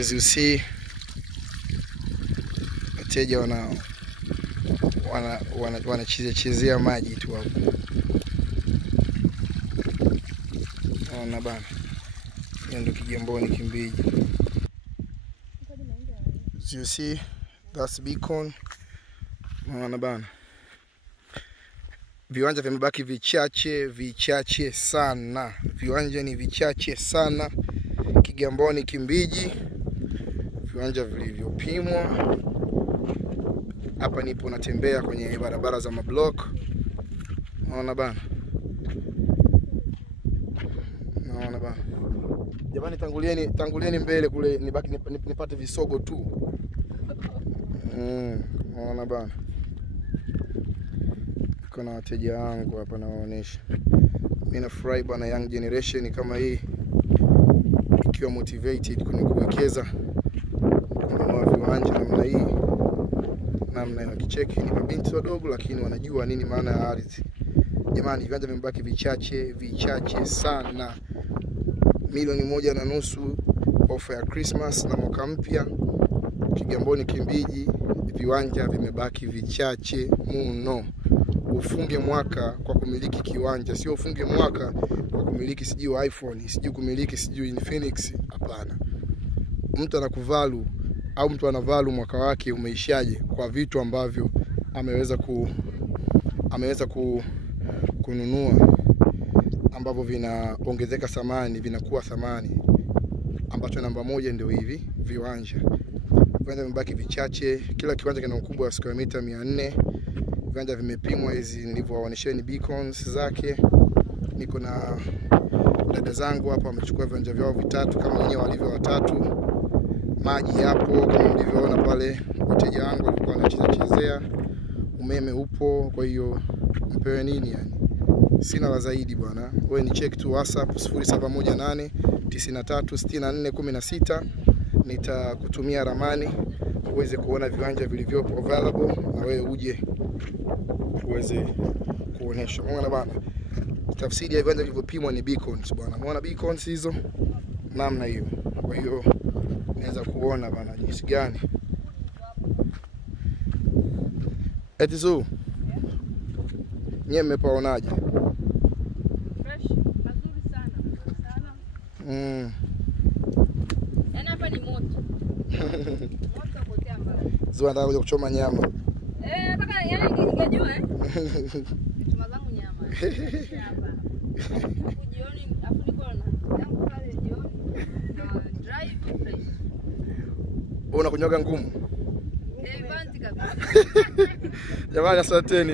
As you see, wateja wanachezea maji tu hapo. Naona bana. Ndio Kigamboni Kimbiji. As you see, that's Beacon. Naona bana. Viwanja vimebaki vichache sana. Viwanja ni vichache sana. Kigamboni Kimbiji. Viwanja vilivyopimwa. Hapa nipo natembea kwenye barabara za mablock. Naona bana. Naona bana. Jamani, tangulieni mbele kule, nipate visogo tu. Naona bana. Kuna wateja wangu hapa nawaonesha. Mimi nafurahi bana, young generation kama hii ikiwa motivated kwenye kuwekeza kununua viwanja namna hii. Namna ya kicheki, ni mabinti wadogo lakini wanajua nini maana ya ardhi. Jamani, viwanja vimebaki vichache sana. 1.5 milioni ofa ya Christmas na mwaka mpya. Kigamboni Kimbiji, viwanja vimebaki vichache mno. Ufunge mwaka kwa kumiliki kiwanja, sio ufunge mwaka kwa kumiliki sijui iPhone, sijui kumiliki sijui Infinix. Hapana. Mtu anakuvalu au mtu anavalu mwaka wake umeishaje kwa vitu ambavyo ameweza kununua, ambavyo vinaongezeka thamani, vinakuwa thamani, ambacho namba moja ndio hivi viwanja. Viwanja vimebaki vichache, kila kiwanja kina ukubwa wa square meter 400. Viwanja vimepimwa hizi nilivyowaonesheni beacons zake. Niko na dada zangu hapa wamechukua viwanja vyao vitatu kama wenyewe walivyo watatu. Maji hapo kama mlivyoona pale, wateja wangu walikuwa wanachezea. Umeme upo, kwa hiyo mpewe nini yani? Sina la zaidi bwana. Wewe ni check tu WhatsApp 0718 936416. Nitakutumia ramani uweze kuona viwanja vilivyopo available na wewe uje uweze kuonesha. Unaona bana? Tafsiri ya viwanja vilivyopimwa ni beacons bwana. Unaona beacons hizo? Namna hiyo. Kwa hiyo naweza kuona bana jinsi gani. Eti zo. Nyie mmepaonaje? Fresh, nzuri sana. Yaani hapa ni moto. Moto potea mbali. Zo anataka kuja kuchoma nyama. Nataka yani ningejua choma zangu nyama. Hapa. Jioni afu niko na yangu pale jioni. Drive fresh. Unakunyoga ngumu? Banti kabisa. Jamani, asanteni.